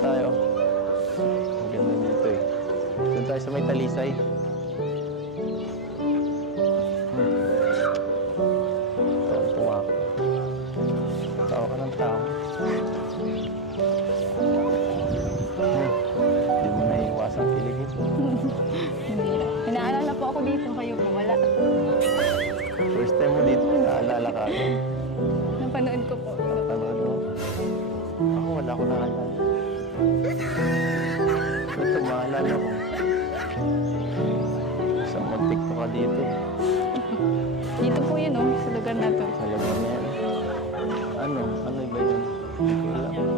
tayo. Ang ganda dito eh. Doon tayo sa may talisay. Tuwa ako. Tao ka ng tao. Hindi mo naiiwasang kiligin. Hindi na. Inaalala po ako dito, kayo po wala. First time mo dito, naalala ka agad. Napanood ko po. Napanood mo? Ako wala ko naalala. Ito, maalala ko. Isang mag-tiktok ka dito. Dito po yun, oh, sa lugar na to. Sa lugar na yan. Ano? Ano ba yun? Hindi ko alam. Hindi ko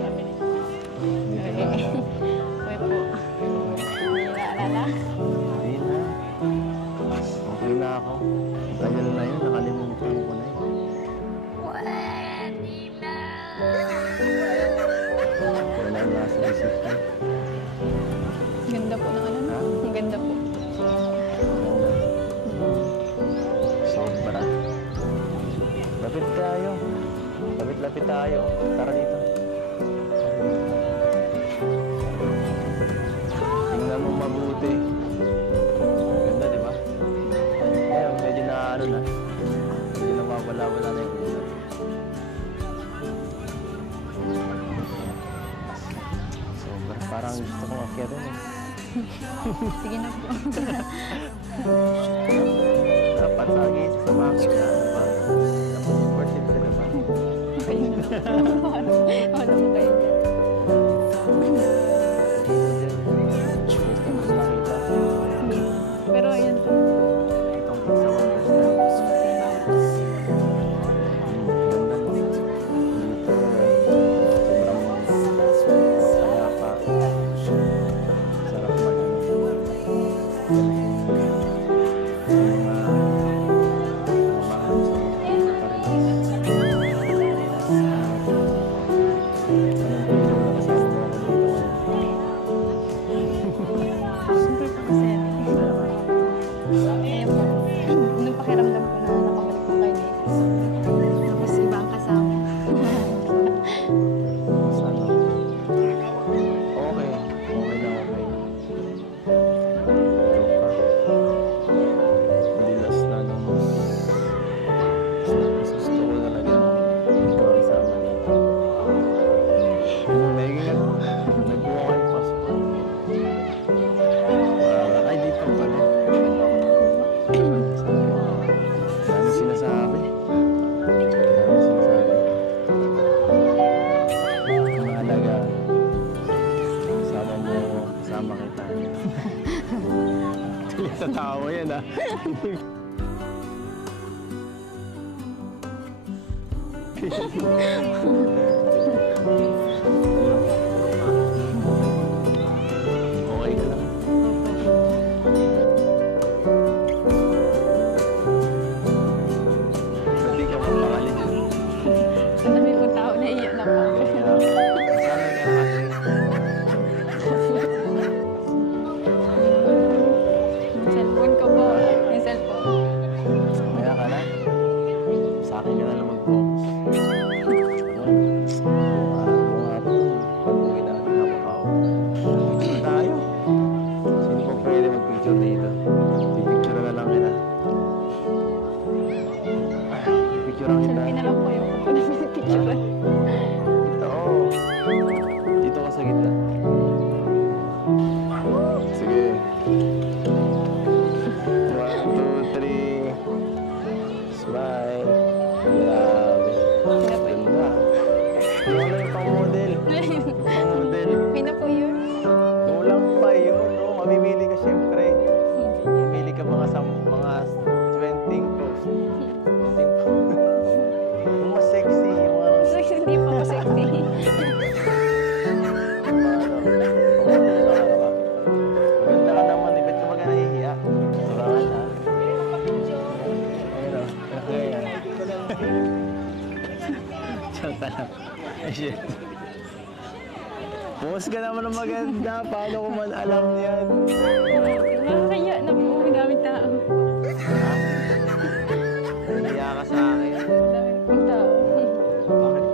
Okay. alam. Okay po. Hindi naalala. Hindi na. Okay na ako. Tagal na yun. Nakalimutan ko na yun. Wala na nasa isip ko. Ganda po ng ano, no? Ang ganda po. Sobra. Lapit tayo. Lapit-lapit tayo. Tara dito. Tingnan mo mabuti. Ganda, di ba? Ayun, medyo na ano na. Medyo nawawala-wala na yung ulan. Sobra. Parang gusto kong akyatin eh. Sige na po. Dapat lagi sa mga kita. Diba? Dapat important ka naman. Okay na. Wala po kayo. Gusto nakita. Pero ayan po. Itong sa first time. Ganda mo. Dito, sobrang payapa. Sarap Siyempre po kasi. Ayan po. Nung pakiramdam ko na nakabalik po kayo dito. Tapos iba ang kasama. Sana. Okay. Okay na okay. Dilas na nung gusto ko talaga ikaw ang sama dito. Naging nagbuha ko yung passport. Ay, dito pala. Dami sinasabi. Dami sinasabi. Mahalaga. Kasama kita. Tuloy sa tao yan ah. Okay ka lang. Ba't di ka mapangalin yun? Ang dami pong tao na iyak na po. Sana ka nakasing. Yung cellphone ko po. Yung cellphone. Maya ka na. Sa akin ka na lang mag-focus. Kung nga po, pag-uwi natin napakaw. Picture tayo. Sino po pwede mag-picture dito? Pipicture na lang kita. Picture ang kita. Selfie na lang po yung picture. Ito, oh. Dito ka sa gitna. Sige. 1, 2, 3. Smile. Grabe. Ganda. Yung ano yung pang-model? Pang-model. Pina po yun. Kulang pa yun, no? Mamimili ka siyempre. Mamimili ka mga 20 posts. 20 posts. Yung mas sexy, yung mga Hindi po ako sexy. maganda ka naman, eh. Ba't ka ba ka nahihiya? Turangan, ha? Ayun, o. Okay, yan. Diyan ka lang. Ay, shit. Post ka naman ng maganda. Paano ko man alam yan? Nakakaya na po. Madaming tao. Ha? Nahihiya ka sa akin. Madaming pong tao. Bakit?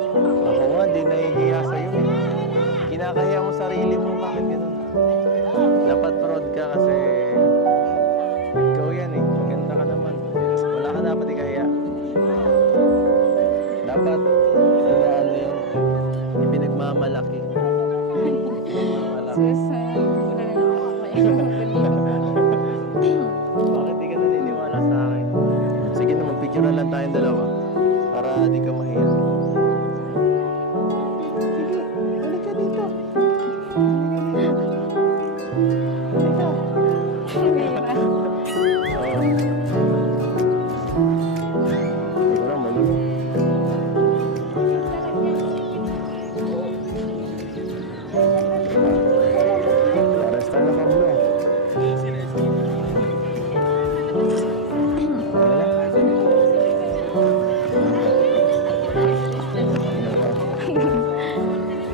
Ako nga, di nahihiya sa'yo, eh. kinakahiya mo sarili mo. Bakit ganun? Dapat proud ka kasi ikaw yan eh. Maganda ka naman. Wala ka dapat ikahiya. Dapat inaano yun. Ipinagmamalaki. Ipinagmamalaki. Sus, wala na lang ako kayo. Bakit di ka naniniwala sa akin? Sige na, mag-picture na lang tayong dalawa. Para di ka mahiya. Sige, balik ka dito. Dito. Bira. Ikaw lang, mali. Pares tayo na Pablo.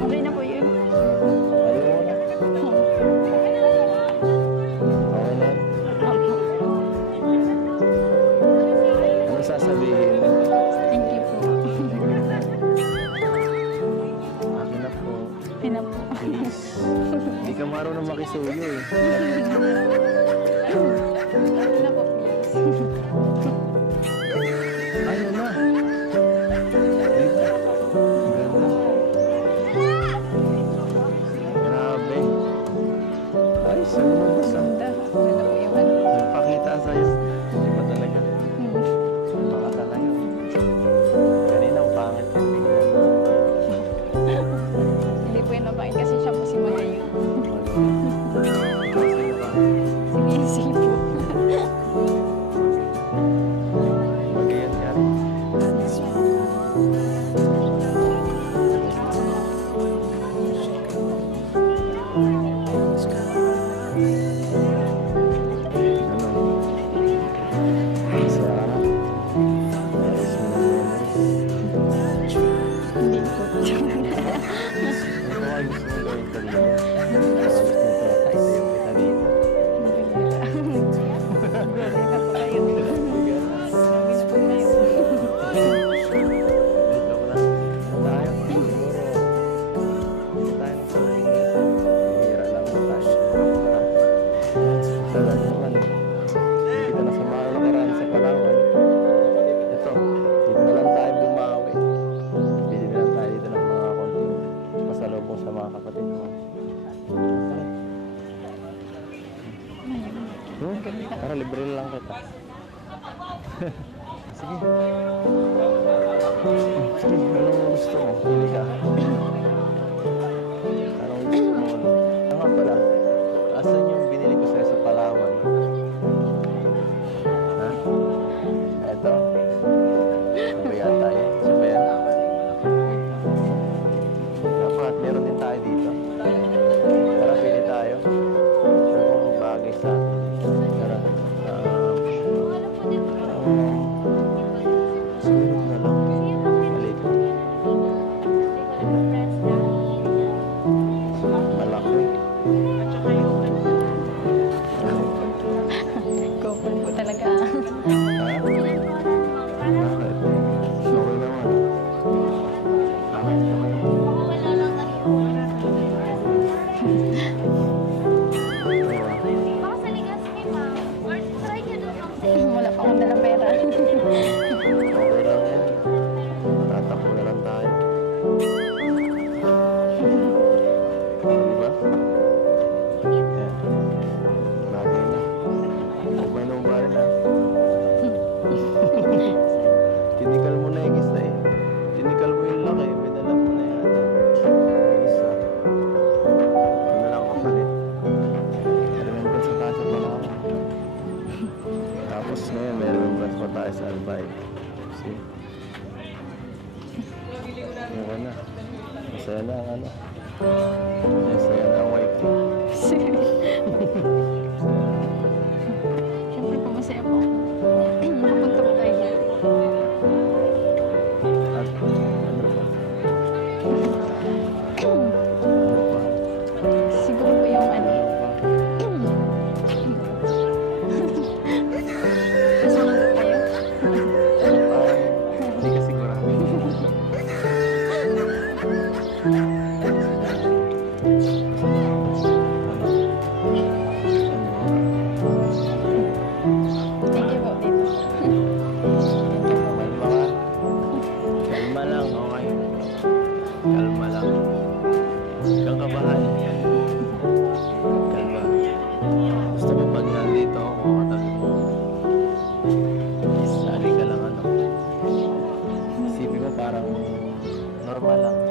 Okay na po yun. Ayaw mo na. Okay na yan. Ano sasabihin? Thank you po. Akin na po. Okay na po. Please. Hindi ka marunong makisuyo eh. Okay na po, please. Ayaw na. Dito. Ganda. Grabe. Ay, saan mo ba sa? Ganda. Ano na po yung ano? Nagpakita sa'yo. Iba talaga. Baka talaga. Kanina ang pangit yung tingnan. Hindi po yun mabait kasi siya po si Malayo. Kasi ba? Si Missy po. Magayon ka rin. Ano? Masaya ka na? Ayos mo na memories. Hindi po. Ito ay gusto mong gawin kanina. Gusto mo kaya tayo sa'yo kita dito. Bira po kayo. Miss po na yun. Joke lang. Tayo, siguro. Hindi tayo ng shopping dito. Hihira lang tayo. Salan naman. Hindi kita nasamahan ng nakaraan sa Palawan. Ito, dito na lang tayo bumawi. Bili na lang tayo dito ng mga konting pasalubong sa mga kapatid mo. Tara, libre na lang kita. Sige. Sige, anong gusto mo? Pili ka. Anong gusto mo? Ano nga pala? Asan yung binili ko sa'yo sa Palawan? Ha? Eto. Ano ba yata yun? Siya ba yan? Dapat, meron din tayo dito. Tara, pili tayo. Ano bang bagay sa atin? Tara. Sunod na lang. Maliit. Malaki. Couple po talaga. Ha? Bakit? Okay naman. Bakit naman? Wala pa akong dalang pera. Okay lang yan. Tatakbo na lang tayo. Di ba? Yan. Bagay na. Huwag may numbarin ha. Tinikal mo na yung isa eh. Tinikal mo yung laki. Binala mo na yata. Yung isa. Ito na lang kapalit. Remembrance pa tayo sa Palawan. Tapos ngayon, may remembrance pa tayo sa Albay. See? Okay na. Masaya na ang ano. Masaya na ang wife parang normal lang.